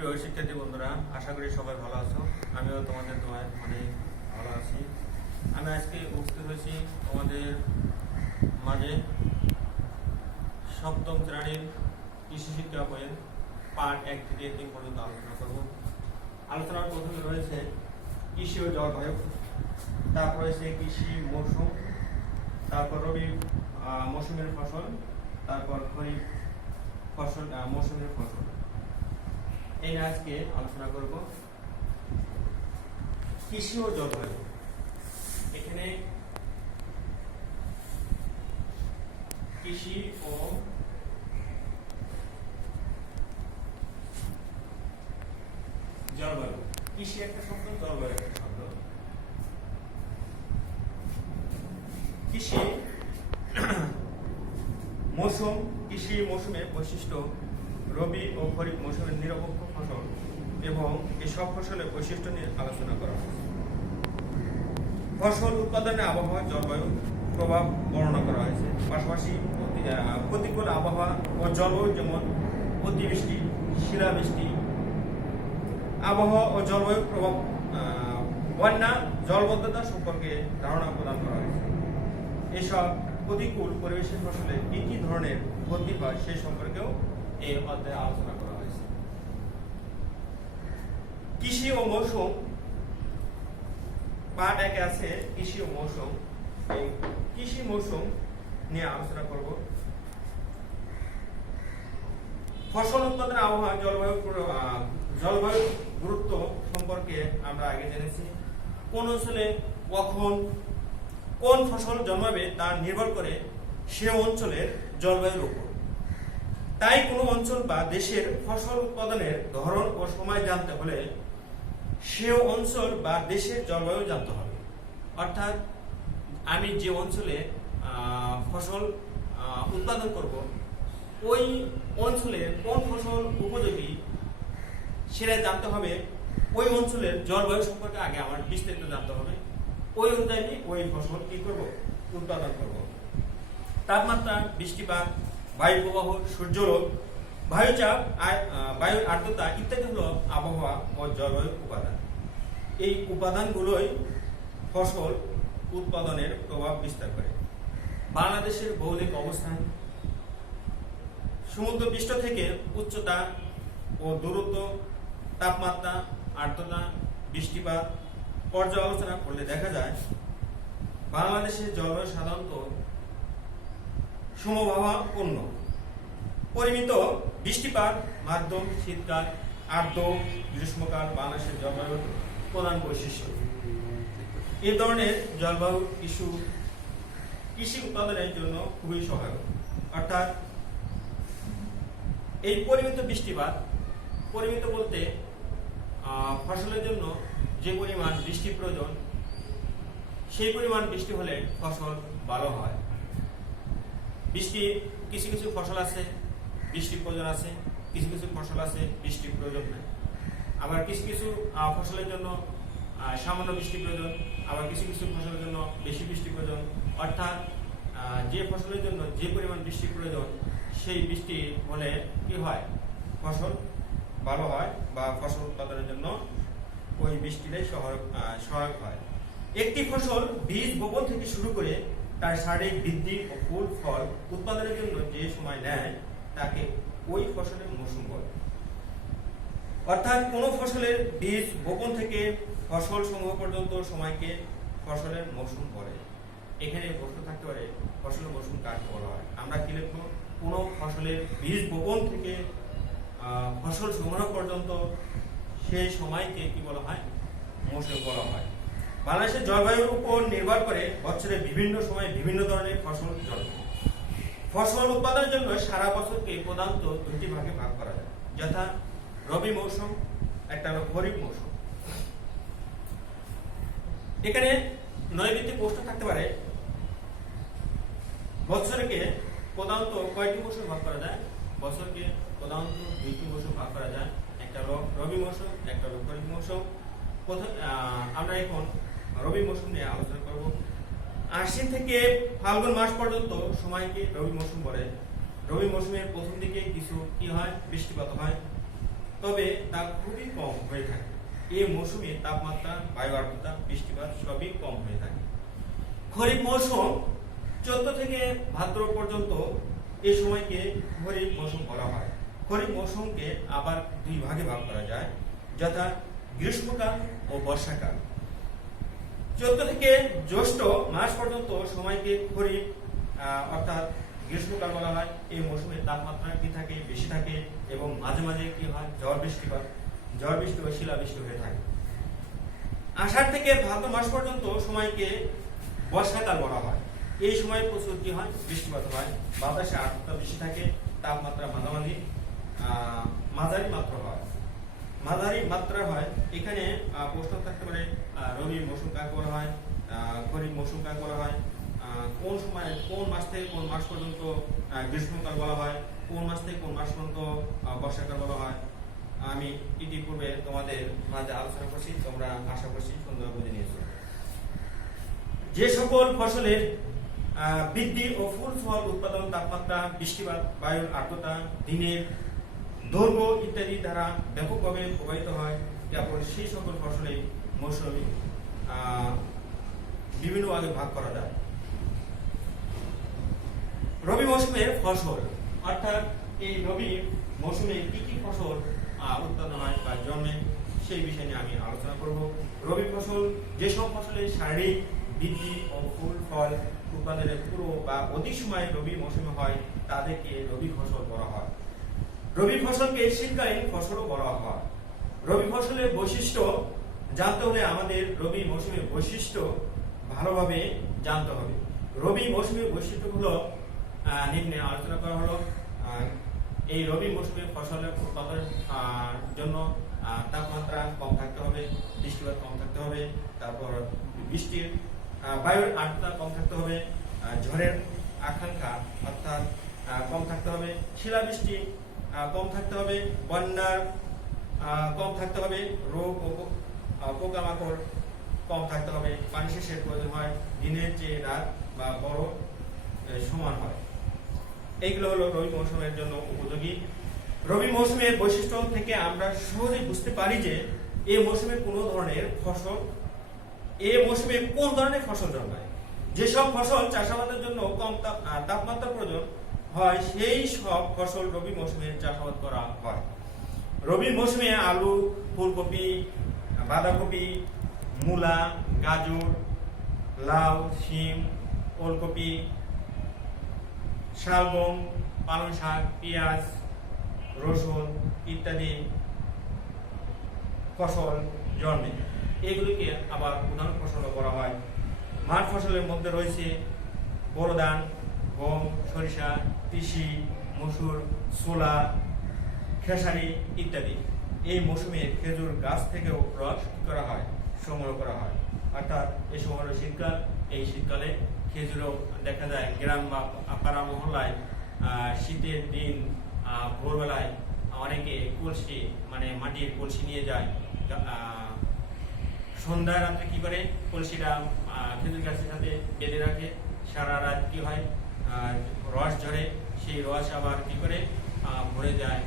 প্রিয় শিক্ষার্থী বন্ধুরা, আশা করি সবাই ভালো আছো। আমিও তোমাদের দোয়ায় অনেক ভালো আছি। আমি আজকে উপস্থিত হয়েছি তোমাদের মাঝে সপ্তম শ্রেণীর কৃষি শিক্ষা বইয়ের পার্ট 1 থেকে 3 পর্যন্ত আলোচনা করব। আলোচনার প্রথমে রয়েছে কৃষি ও জলবায়ু, তারপর রয়েছে কৃষি মৌসুম, তারপর রবি মৌসুমের ফসল, তারপর খরিফ ফসল মৌসুমের ফসল। এই নিয়ে আজকে আলোচনা করব। কৃষি ও জলবায়ু, এখানে কৃষি ও জলবায়ু, কৃষি একটা শব্দ, জলবায়ু একটা শব্দ। কৃষি মৌসুম, কৃষি মৌসুমের বৈশিষ্ট্য, রবি ও খরিফ মৌসুমের নিরপেক্ষ ফসল এবং এসব ফসলের বৈশিষ্ট্য নিয়ে আলোচনা করা হয়েছে। ফসল উৎপাদনে আবহাওয়া, জলবায়ু প্রভাব বর্ণনা করা হয়েছে। পাশাপাশি প্রতিকূল আবহাওয়া ও জলবায়ু, যেমন অতিবৃষ্টি, শিলাবৃষ্টি, আবহাওয়া ও জলবায়ু প্রভাব, বন্যা, জলবদ্ধতা সম্পর্কে ধারণা প্রদান করা হয়েছে। এসব প্রতিকূল পরিবেশের ফসলে কি কি ধরনের ক্ষতি হয় সেই সম্পর্কেও এই অধ্যায়ে আলোচনা করা হয়েছে। কৃষি ও মৌসুম পার্ট 1 আছে কৃষি ও মৌসুম। এই কৃষি মৌসুম নিয়ে আলোচনা করব। ফসল উৎপাদনের আবহাওয়া, জলবায়ু গুরুত্ব সম্পর্কে আমরা আগে জেনেছি। কোন অঞ্চলে কখন কোন ফসল জন্মাবে তা নির্ভর করে সে অঞ্চলের জলবায়ুর উপর। তাই কোনো অঞ্চল বা দেশের ফসল উৎপাদনের ধরন ও সময় জানতে হলে সে অঞ্চল বা দেশের জলবায়ু জানতে হবে। অর্থাৎ আমি যে অঞ্চলে ফসল উৎপাদন করব, ওই অঞ্চলে কোন ফসল উপযোগী সেটা জানতে হবে। ওই অঞ্চলের জলবায়ু সম্পর্কে আগে আমার বিস্তারিত জানতে হবে। ওই অনুযায়ী ওই ফসল কি করব, উৎপাদন করব। তাপমাত্রা, বৃষ্টিপাত, বায়ু প্রবাহ, সূর্যালোক, বায়ুচাপ, বায়ুর আর্দ্রতা ইত্যাদি হলো আবহাওয়া ও জলবায়ু উপাদান। এই উপাদানগুলোই ফসল উৎপাদনের প্রভাব বিস্তার করে। বাংলাদেশের ভৌগোলিক অবস্থান, সমুদ্রপৃষ্ঠ থেকে উচ্চতা ও দূরত্ব, তাপমাত্রা, আর্দ্রতা, বৃষ্টিপাত পর্যালোচনা করলে দেখা যায় বাংলাদেশের জলবায়ু সাধারণত সমভাবাপন্ন। পরিমিত বৃষ্টিপাত, মাধ্যম শীতকাল, আর্দ্র গ্রীষ্মকাল বাংলাদেশের জলবায়ুর প্রধান বৈশিষ্ট্য। এই ধরনের জলবায়ু কৃষি উৎপাদনের জন্য খুবই সহায়ক। অর্থাৎ এই পরিমিত বৃষ্টিপাত, পরিমিত বলতে ফসলের জন্য যে পরিমাণ বৃষ্টি প্রয়োজন সেই পরিমাণ বৃষ্টি হলে ফসল ভালো হয়। বৃষ্টি, কিছু কিছু ফসল আছে বৃষ্টির প্রয়োজন আছে, কিছু কিছু ফসল আছে বৃষ্টির প্রয়োজন নেই। আবার কিছু কিছু ফসলের জন্য সামান্য বৃষ্টি প্রয়োজন, আবার কিছু কিছু ফসলের জন্য বেশি বৃষ্টি প্রয়োজন। অর্থাৎ যে ফসলের জন্য যে পরিমাণ বৃষ্টি প্রয়োজন সেই বৃষ্টি হলে কি হয়, ফসল ভালো হয় বা ফসল উৎপাদনের জন্য ওই বৃষ্টিটাই সহায়ক হয়। একটি ফসল বীজ বপন থেকে শুরু করে তার শারীরিক বৃদ্ধি ও ফুল ফল উৎপাদনের জন্য যে সময় নেয় তাকে ওই ফসলের মৌসুম বলে। অর্থাৎ কোন ফসলের বীজ বপন থেকে ফসল সংগ্রহ পর্যন্ত সময়কে ফসলের মৌসুম বলে। এখানে প্রশ্ন থাকতে পারে, ফসলের মৌসুম কাকে বলা হয়? আমরা কি লিখবো? কোন ফসলের বীজ বপন থেকে ফসল সংগ্রহ পর্যন্ত সেই সময়কে কি বলা হয়, মৌসুম বলা হয়। বাংলাদেশের জলবায়ুর উপর নির্ভর করে বছরে বিভিন্ন সময়ে বিভিন্ন ধরনের ফসল জন্মায়। ফসল উৎপাদনের জন্য সারা বছরকে প্রধানত দুটি ভাগে ভাগ করা যায়, যথা রবি মৌসুম, একটা হলো খরিফ মৌসুম। এখানে নৈবিত্তিক প্রশ্ন থাকতে পারে, বছরকে প্রধানত কয়টি মৌসুম ভাগ করা যায়? বছরকে প্রধানত দুইটি মৌসুম ভাগ করা যায়, একটা হলো রবি মৌসুম, একটা হলো খরিফ মৌসুম। আমরা এখন রবি মৌসুম নিয়ে আলোচনা করব। আশ্বিন থেকে ফাল্গুন মাস পর্যন্ত সময়কে রবি মৌসুম বলে। রবি মৌসুমের প্রথম দিকে কিছু কি হয়, বৃষ্টিপাত হয়। তবে তা খুবই কম হয়ে থাকে। এই মৌসুমে তাপমাত্রা, বায়ু আর্দ্রতা, বৃষ্টিপাত সবই কম হয়ে থাকে। খরিফ মৌসুম 14 থেকে ভাদ্র পর্যন্ত এই সময়কে খরিফ মৌসুম বলা হয়। খরিফ মৌসুমকে আবার দুই ভাগে ভাগ করা যায়, যথা গ্রীষ্মকাল ও বর্ষাকাল। 14 থেকে জ্যৈষ্ঠ মাস পর্যন্ত সময়কে খরিফ অর্থাৎ গ্রীষ্মকাল বলা হয়। এই মৌসুমে তাপমাত্রা কি থাকে, বেশি থাকে এবং মাঝে মাঝে কি হয়, ঝড় বৃষ্টি বা শিলাবৃষ্টি হয়ে থাকে। আষাঢ় থেকে ভাদ্র মাস পর্যন্ত সময়কে বর্ষাকাল বলা হয়। এই সময় প্রচুর কি হয়, বৃষ্টিপাত হয়, বাতাসে আর্দ্রতা বেশি থাকে, তাপমাত্রা মাঝারি মাত্রা হয়। এখানে প্রশ্ন থাকতে পারে রবি মৌসুম কাকে বলা হয়, খরিফ মৌসুম কাকে বলা হয়, কোন সময় কোন মাস থেকে কোন মাস পর্যন্ত গ্রীষ্মকাল বলা হয়, কোন মাস থেকে কোন মাস পর্যন্ত বর্ষাকাল বলা হয়। আমি ইতিপূর্বে তোমাদের মাঝে আলোচনা করছি, তোমরা আশা করছি সুন্দর বুঝে নিয়েছো। যে সকল ফসলের বৃদ্ধি ও ফুল ফল উৎপাদন, তাপমাত্রা, বৃষ্টিপাত, বায়ুর আর্দ্রতা, দিনের দৈর্ঘ্য ইত্যাদি দ্বারা ব্যাপকভাবে প্রভাবিত হয়, কেবল সেই সকল ফসলে মৌসুমী বিভিন্ন ভাগে ভাগ করা যায়। রবি মৌসুমের ফসল, অর্থাৎ এই রবি মৌসুমে কি কি ফসল উৎপাদন হয় বা জন্মে, সেই বিষয় নিয়ে আমি আলোচনা করব। রবি ফসল যেসব ফসলের শারীরিক বৃদ্ধি ও ফুল ফল উৎপাদনের পুরো বা অধিক সময় রবি মৌসুমে হয়, তাদেরকে রবি ফসল বলা হয়। রবি ফসলকে শীতকালীন ফসলও বলা হয়। রবি ফসলের বৈশিষ্ট্য জানতে হলে আমাদের রবি মৌসুমের বৈশিষ্ট্য ভালোভাবে জানতে হবে। রবি মৌসুমের বৈশিষ্ট্যগুলো নিম্নে আলোচনা করা হলো। এই রবি মৌসুমে ফসলের উৎপাদনের জন্য তাপমাত্রা কম থাকতে হবে, বৃষ্টিপাত কম থাকতে হবে, তারপর বায়ুর আর্দ্রতা কম থাকতে হবে, ঝড়ের আকাঙ্ক্ষা অর্থাৎ কম থাকতে হবে, শিলাবৃষ্টি কম থাকতে হবে, বন্যার কম থাকতে হবে, রোগ ও পোকামাকড় কম থাকতে হবে, পানি সেচের প্রয়োজন হয়, দিনের চেয়ে রাত বা বড় সমান হয়। এইগুলো হলো রবি মৌসুমের জন্য উপযোগী। রবি মৌসুমের বৈশিষ্ট্য থেকে আমরা সহজেই বুঝতে পারি যে এই মৌসুমে কোন ধরনের ফসল জন্মায়। যেসব ফসল চাষাবাদের জন্য কম তাপমাত্রা প্রয়োজন হয়, সেই সব ফসল রবি মৌসুমে চাষাবাদ করা হয়। রবি মৌসুমে আলু, ফুলকপি, বাঁধাকপি, মূলা, গাজর, লাউ, শিম, ওলকপি, শালগম, পালং শাক, পেঁয়াজ, রসুন ইত্যাদি ফসল জন্মে। এগুলিকে আবার প্রধান ফসল বলা হয়। মাঠ ফসলের মধ্যে রয়েছে বোরো ধান, গম, সরিষা, তিসি, মসুর, ছোলা, খেসারি ইত্যাদি। এই মৌসুমে খেজুর গাছ থেকেও রস করা হয়, সংগ্রহ করা হয়। অর্থাৎ এই সময় হলো শীতকাল। এই শীতকালে খেজুরও দেখা যায় গ্রাম বা পাড়া মহল্লায় শীতের দিন ভোরবেলায় অনেকে কলসি মাটির কলসি নিয়ে যায়। সন্ধ্যা রাত্রে কি করে কলসিটা খেজুর গাছের সাথে বেঁধে রাখে, সারা রাত কি হয় রস ঝরে, সেই রস আবার কি করে ভরে যায়,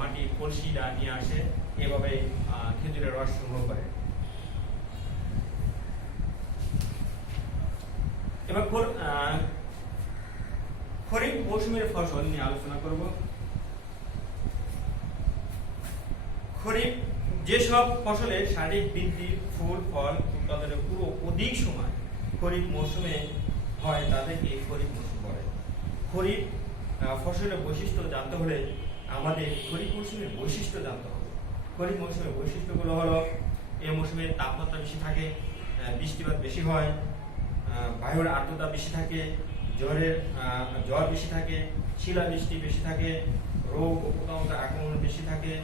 মাটির কলসিটা নিয়ে আসে, এভাবে খেজুরের রস সংগ্রহ করে। এবার খরিফ মৌসুমের ফসল নিয়ে আলোচনা করব। খরিফ যেসব ফসলের শারীরিক বৃদ্ধি, ফুল ফল উৎপাদনের পুরো অধিক সময় খরিফ মৌসুমে হয়, তাদেরকে খরিফ মৌসুম বলে। খরিফ ফসলের বৈশিষ্ট্য জানতে হলে আমাদের খরিফ মৌসুমের বৈশিষ্ট্য জানতে হবে। খরিফ মৌসুমের বৈশিষ্ট্যগুলো হলো, এই মৌসুমে তাপমাত্রা বেশি থাকে, বৃষ্টিপাত বেশি হয়, বায়ুর আর্দ্রতা বেশি থাকে, ঝড় বেশি থাকে, শিলাবৃষ্টি বেশি থাকে, রোগ ও পোকামাকড়ের আক্রমণ বেশি থাকে,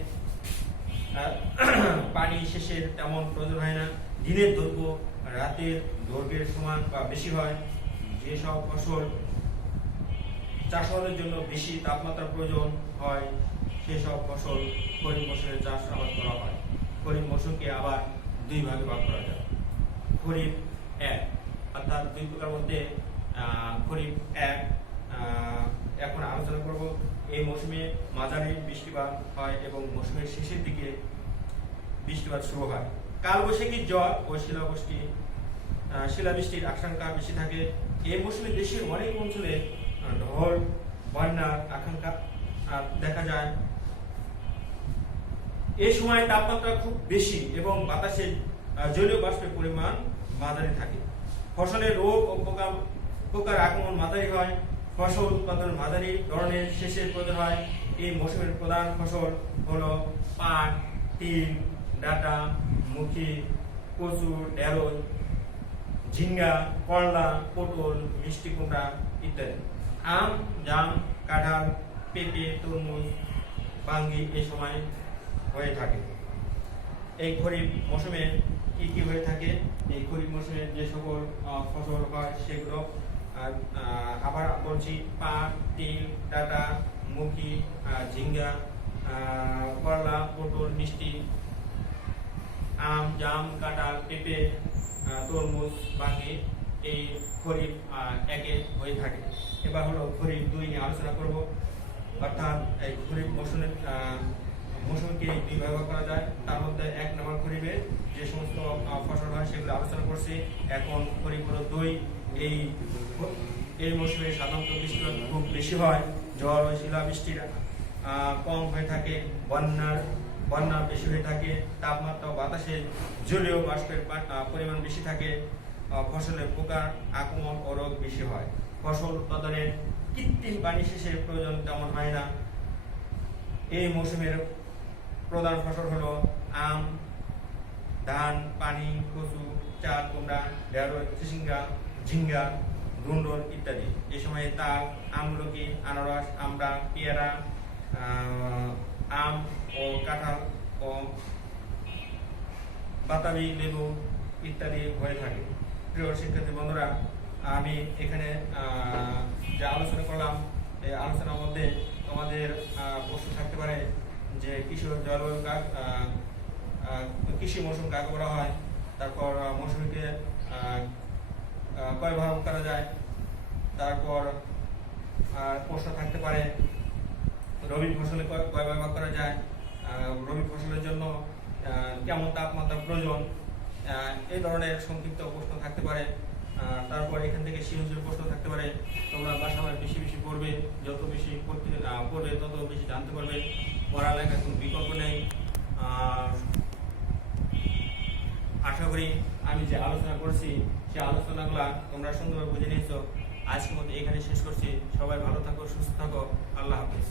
পানি সেচের তেমন প্রয়োজন হয় না, দিনের দৈর্ঘ্য রাতের দৈর্ঘ্যের সমান বা বেশি হয়। যেসব ফসল চাষাবাদের জন্য বেশি তাপমাত্রার প্রয়োজন হয়, সেসব ফসল খরিফ মৌসুমে চাষাবাদ করা হয়। খরিফ মৌসুমকে আবার দুই ভাগে ভাগ করা যায়। খরিফ 1 অর্থাৎ দুই প্রকার মধ্যে খরিফ 1 এখন আলোচনা করব। এই মৌসুমে মাঝারি বৃষ্টিপাত হয় এবং মৌসুমের শেষের দিকে বৃষ্টিপাত শুরু হয়। কালবৈশাখী ঝড় ও শিলাবৃষ্টির আশঙ্কা বেশি থাকে। এই মৌসুমে দেশের অনেক অঞ্চলে ঢল বন্যার আশঙ্কা দেখা যায়। এই সময় তাপমাত্রা খুব বেশি এবং বাতাসে জলীয় বাষ্পের পরিমাণ মাঝারি থাকে। ফসলের রোগ ও পোকার আক্রমণ মাঝারি হয়। ফসল উৎপাদন মাঝারি ধরনের সেচের প্রয়োজন হয়। এই মৌসুমের প্রধান ফসল হলো পাট, তিল, ডাঁটা, মুখী, কচু, ঢেঁড়স, ঝিঙ্গা, করলা, পটল, মিষ্টি কুমড়া ইত্যাদি। আম, জাম, কাঁঠাল, পেঁপে, তরমুজ, বাঙ্গি এই সময় হয়ে থাকে। এই খরিফ মৌসুমে কি কি হয়ে থাকে? এই খরিফ মৌসুমে যে সকল ফসল হয় সেগুলো আবার বলছি, পাট, তিল, ডাঁটা, মুখী, ঝিঙ্গা, করলা, পটল, মিষ্টি, আম, জাম, কাঁঠাল, পেঁপে, তরমুজ, বাঙ্গি এই খরিফ একে হয়ে থাকে। এবার হলো খরিফ 2 নিয়ে আলোচনা করব। অর্থাৎ এই খরিফ মৌসুমকে দুই ভাগ করা যায়। তার মধ্যে 1 নম্বর খরিফে যে সমস্ত ফসল হয় সেগুলো আলোচনা করছি। এখন খরিফ হলো 2। এই মৌসুমে সাধারণত বৃষ্টিপাত খুব বেশি হয়। ঝড় ও শিলাবৃষ্টির কম হয়ে থাকে। বন্যা বেশি হয়ে থাকে। তাপমাত্রা ও বাতাসে জলীয় বাষ্পের পরিমাণ বেশি থাকে। ফসলের পোকার আক্রমণ ও রোগ বেশি হয়। ফসল উৎপাদনে কৃত্রিম পানি সেচের প্রয়োজন তেমন হয় না। এই মৌসুমের প্রধান ফসল হলো আম, ধান, পানি, কচু, চাল, কুমড়া, ঢেঁড়স, চিচিঙ্গা, ঝিঙ্গা, ধুন্দুল ইত্যাদি। এই সময় তাল, আমলকি, আনারস, আমড়া, পেয়ারা, আম ও কাঁঠাল ও বাতাবি লেবু ইত্যাদি হয়ে থাকে। প্রিয় শিক্ষার্থী বন্ধুরা, আমি এখানে যা আলোচনা করলাম এই আলোচনার মধ্যে তোমাদের প্রশ্ন থাকতে পারে যে কৃষি মৌসুম কাকে বলা হয়, তারপর মৌসুমীকে কয় ভাগ করা যায়, তারপর প্রশ্ন থাকতে পারে রবি ফসলে কয় ভাগ করা যায়, রবি ফসলের জন্য কেমন তাপমাত্রা প্রয়োজন, এই ধরনের সংক্ষিপ্ত প্রশ্ন থাকতে পারে। তারপর এখান থেকে সৃজনশীল প্রশ্ন থাকতে পারে। তোমরা বাসায় বেশি বেশি পড়বে, যত বেশি পড়বে তত বেশি জানতে পারবে। পড়ালেখার কোনো বিকল্প নেই। আশা করি আমি যে আলোচনা করছি সেই আলোচনাগুলো তোমরা সুন্দরভাবে বুঝে নিয়েছো। আজকের মতো এখানে শেষ করছি। সবাই ভালো থাকো, সুস্থ থাকো। আল্লাহ হাফেজ।